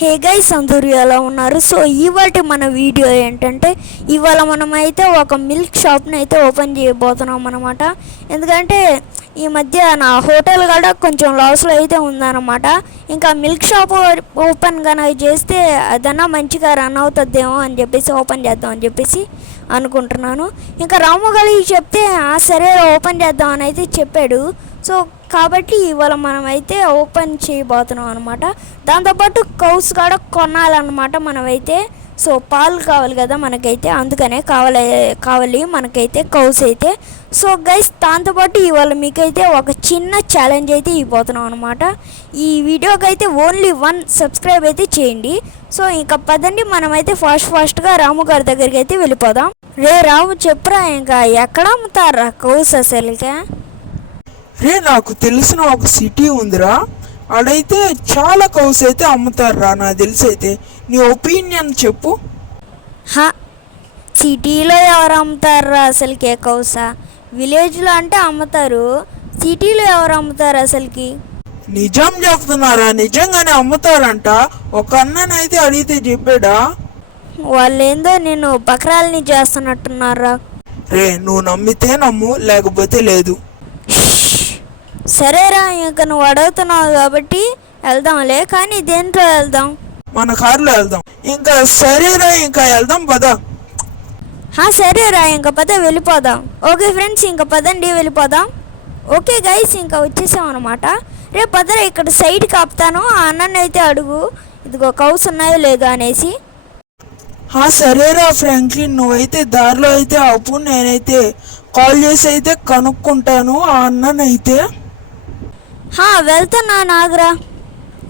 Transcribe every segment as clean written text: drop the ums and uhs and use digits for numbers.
Hey guys, అందరూ ఎలా ఉన్నారు? సో ఇవాళ మన వీడియో ఏంటంటే, ఇవాళ మనమైతే ఒక మిల్క్ షాప్ని అయితే ఓపెన్ చేయబోతున్నాం అనమాట. ఎందుకంటే ఈ మధ్య నా హోటల్ కూడా కొంచెం లాస్లో అయితే ఉందన్నమాట. ఇంకా మిల్క్ షాప్ ఓపెన్ కనుక చేస్తే అదన్నా మంచిగా రన్ అవుతుందేమో అని చెప్పేసి ఓపెన్ చేద్దాం అని చెప్పేసి అనుకుంటున్నాను. ఇంకా రాము గారికి చెప్తే సరే ఓపెన్ చేద్దాం అని అయితే చెప్పాడు. సో కాబట్టి ఇవాళ మనమైతే ఓపెన్ చేయబోతున్నాం అనమాట. దాంతోపాటు కౌస్ కూడా కొనాలన్నమాట మనమైతే. సో పాలు కావాలి కదా మనకైతే, అందుకనే కావాలి మనకైతే కౌస్ అయితే. సో గైస్, దాంతోపాటు ఇవాళ మీకైతే ఒక చిన్న ఛాలెంజ్ అయితే ఇవ్వబోతున్నాం అనమాట. ఈ వీడియోకి అయితే ఓన్లీ 1 సబ్స్క్రైబ్ అయితే చేయండి. సో ఇంకా పదండి, మనమైతే ఫాస్ట్గా రాము గారి దగ్గరికి అయితే వెళ్ళిపోదాం. రే రాము, చెప్పురా, ఇంకా ఎక్కడ అమ్ముతారా కౌస్ అసలుగా? రే, నాకు తెలిసిన ఒక సిటీ ఉందిరా, అడైతే చాలా కౌస్ అయితే అమ్ముతారా. నాకు తెలిసి అయితే నీ ఒపీనియన్ చెప్పు. సిటీలో ఎవరు అమ్ముతారా అసలుకే కౌసా? విలేజ్లో అంటే అమ్ముతారు, సిటీలో ఎవరు అమ్ముతారు అసలుకి? నిజం చెప్తున్నారా? నిజంగానే అమ్ముతారంట. ఒక అన్ననైతే అడిగితే చెప్పాడా. వాళ్ళేందో నేను బకరాలని చేస్తున్నట్టున్నారా. రే, నువ్వు నమ్మితే నమ్ము, లేకపోతే లేదు. సరేరా, ఇంకా నువ్వు అడుగుతున్నావు కాబట్టి వెళ్దాంలే, కానీ దేంట్లో వెళ్దాం? మన కారులో వెళ్దాం. ఇంకా సరేరా, ఇంకా వెళ్దాం పదా. సరేరా, ఇంకా పద వెళ్ళిపోదాం. ఓకే ఫ్రెండ్స్, ఇంకా పదండి వెళ్ళిపోదాం. ఓకే గైస్, ఇంకా వచ్చేసాం అనమాట. రేపు పదరా, ఇక్కడ సైడ్కి ఆపుతాను, ఆ అన్నని అయితే అడుగు, ఇదిగో కౌస్ ఉన్నాయో లేదో అనేసి. సరేరా ఫ్రాంక్లిన్, నువ్వైతే దారిలో అయితే ఆపు, నేనైతే కాల్ చేసి అయితే కనుక్కుంటాను ఆ అన్ననైతే. వెళ్తున్నా నాగరా.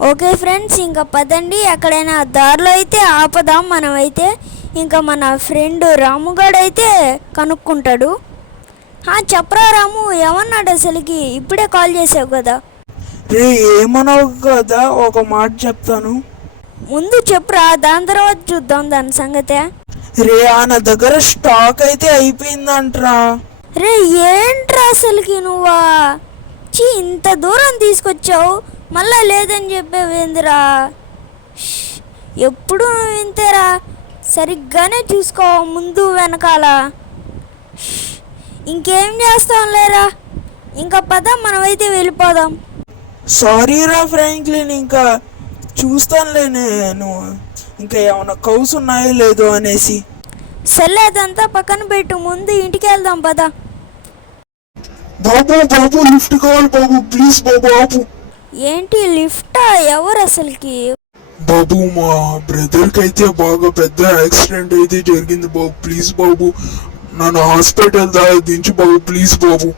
ఓకే ఫ్రెండ్స్, ఇంకా పదండి, ఎక్కడైనా దారిలో అయితే ఆపదాం మనమైతే. ఇంకా మన ఫ్రెండ్ రాముగాడు అయితే కనుక్కుంటాడు. చెప్పరా రాము, ఏమన్నాడు అసలుకి? ఇప్పుడే కాల్ చేసావు కదా. రే, ఏమన్నావు కదా, ఒక మాట చెప్తాను. ముందు చెప్పురా, దాని తర్వాత చూద్దాం దాని సంగతే. రే, నా దగ్గర స్టాక్ అయితే అయిపోయిందంట్రా. రే, ఏంట్రా అసలుకి నువ్వా? ఇంత దూరం తీసుకొచ్చావు, మళ్ళా లేదని చెప్పేవేందిరా? ఎప్పుడు ఇంతేరా, సరిగ్గానే చూసుకో ముందు వెనకాల. ఇంకేం చేస్తాం లేరా, ఇంకా పద మనమైతే వెళ్ళిపోదాం. సారీరా ఫ్రాంక్లిన్, ఇంకా చూస్తానులే నేను, ఇంకా ఏమన్నా కౌస్ ఉన్నాయో లేదో అనేసి. సర్లేదంతా పక్కన పెట్టు, ముందు ఇంటికి వెళ్దాం పద. బాబు లిఫ్ట్ కావాలి బాబు, ప్లీజ్ బాబు ఆపు. ఏంటి లిఫ్టా? ఎవరు అసలుకి? బాబు, మా బ్రదర్కి అయితే బాగా పెద్ద యాక్సిడెంట్ అయితే జరిగింది బాబు, ప్లీజ్ బాబు నన్ను హాస్పిటల్ దాకా దించు బాబు, ప్లీజ్ బాబు.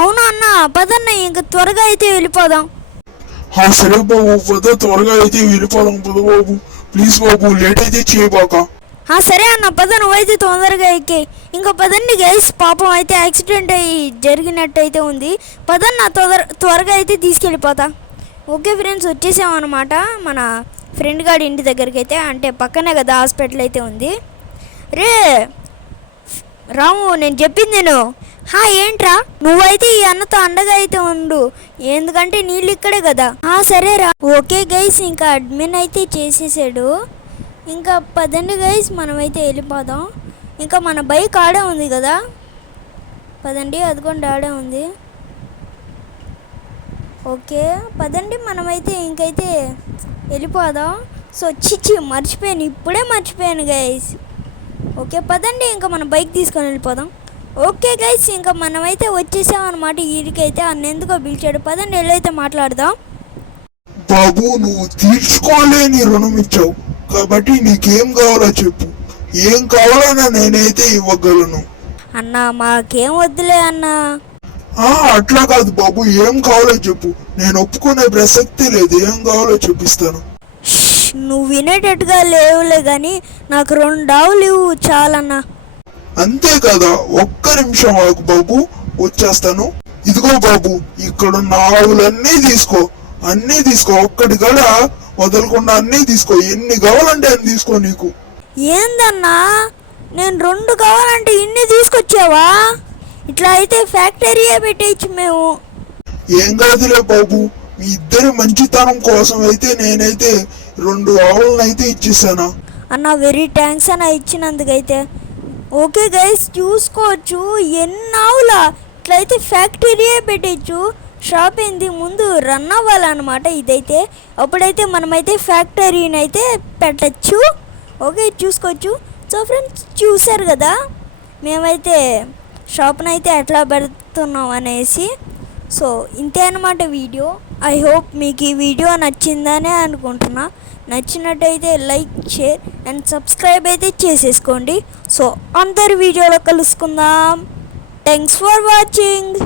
అవునా అన్న, పదన్న ఇంకా త్వరగా అయితే వెళ్ళిపోదాం. సరే బాబు, పద త్వరగా అయితే వెళ్ళిపోదాం పద బాబు, ప్లీజ్ బాబు, లేట్ అయితే చేయబాక. సరే అన్న, పద నువ్వైతే తొందరగా ఎక్కి. ఇంకా పదండి గైస్, పాపం అయితే యాక్సిడెంట్ అయ్యి జరిగినట్టు అయితే ఉంది. పదన్న త్వరగా అయితే తీసుకెళ్ళిపోతా. ఓకే ఫ్రెండ్స్, వచ్చేసామన్నమాట మన ఫ్రెండ్ గారి ఇంటి దగ్గరికి అయితే. అంటే పక్కనే కదా హాస్పిటల్ అయితే ఉంది. రే రాము, నేను చెప్పింది నేను. ఏంట్రా, నువ్వైతే ఈ అన్నతో అండగా అయితే ఉండు, ఎందుకంటే నీళ్ళు ఇక్కడే కదా. సరేరా. ఓకే గైస్, ఇంకా అడ్మిన్ అయితే చేసేసాడు. ఇంకా పదండి గైస్, మనమైతే వెళ్ళిపోదాం. ఇంకా మన బైక్ ఆడే ఉంది కదా, పదండి, అదిగోండి ఆడే ఉంది. ఓకే పదండి, మనమైతే ఇంకైతే వెళ్ళిపోదాం. సో మర్చిపోయాను, ఇప్పుడే మర్చిపోయాను గైస్. ఓకే పదండి, ఇంకా మన బైక్ తీసుకొని వెళ్ళిపోదాం. ఓకే గైస్, ఇంకా మనమైతే వచ్చేసాం అనమాట. వీరికైతే అన్నెందుకో పిలిచాడు, పదండి వెళ్ళైతే మాట్లాడదాం. బాబు, నువ్వు తీర్చుకోలేని రుణం ఇచ్చావు కాబట్టి నీకేం కావాలో చెప్పు, ఏం కావాలన్నా నేనైతే ఇవ్వగలను. అన్నా మాకేం వద్దులే అన్నా. అట్లా కాదు బాబు, ఏం కావాలో చెప్పు, నేను ఒప్పుకునే ప్రసక్తి లేదు, ఏం కావాలో చూపిస్తాను. నువ్వు వినేటట్టుగా లేవులే కానీ నాకు 2 ఆవులు ఇవ్వు చాలన్నా. అంతే కదా, ఒక్క నిమిషం ఆగు బాబు, వచ్చేస్తాను. ఇదిగో బాబు, ఇక్కడున్న ఆవులన్నీ తీసుకో, అన్నీ తీసుకో, ఒక్కటి కూడా వదలకుండా అన్నీ తీసుకో, ఎన్ని కావాలంటే అన్ని తీసుకో. నీకు ఏందన్నా, నేను 2 కావాలంటే ఇన్ని తీసుకొచ్చావా? ఇట్లా అయితే ఫ్యాక్టరీయే పెట్టేయచ్చు మేము. ఏం కాదులే బాబు, మీ ఇద్దరి మంచితనం కోసం అయితే నేనైతే 2 ఆవులను అయితే ఇచ్చేసాను. అన్న వెరీ థ్యాంక్స్ అన్న ఇచ్చినందుకైతే. ఓకే గైస్, చూసుకోవచ్చు ఎన్ని ఆవుల ఇట్లయితే ఫ్యాక్టరీయే పెట్టచ్చు. షాప్ ఏంది ముందు రన్ అవ్వాలన్నమాట ఇదైతే. అప్పుడైతే మనమైతే ఫ్యాక్టరీని అయితే పెట్టచ్చు. ఓకే చూసుకోవచ్చు. సో ఫ్రెండ్స్ చూసారు కదా మేమైతే షాప్ని అయితే ఎట్లా పెడుతున్నాం అనేసి. సో ఇంతే అన్నమాట వీడియో. ఐ హోప్ మీకు ఈ వీడియో నచ్చిందనే అనుకుంటున్నా. నచ్చినట్టయితే లైక్, షేర్ అండ్ సబ్స్క్రైబ్ అయితే చేసేసుకోండి. సో అందరి వీడియోలో కలుసుకుందాం. Thanks for watching.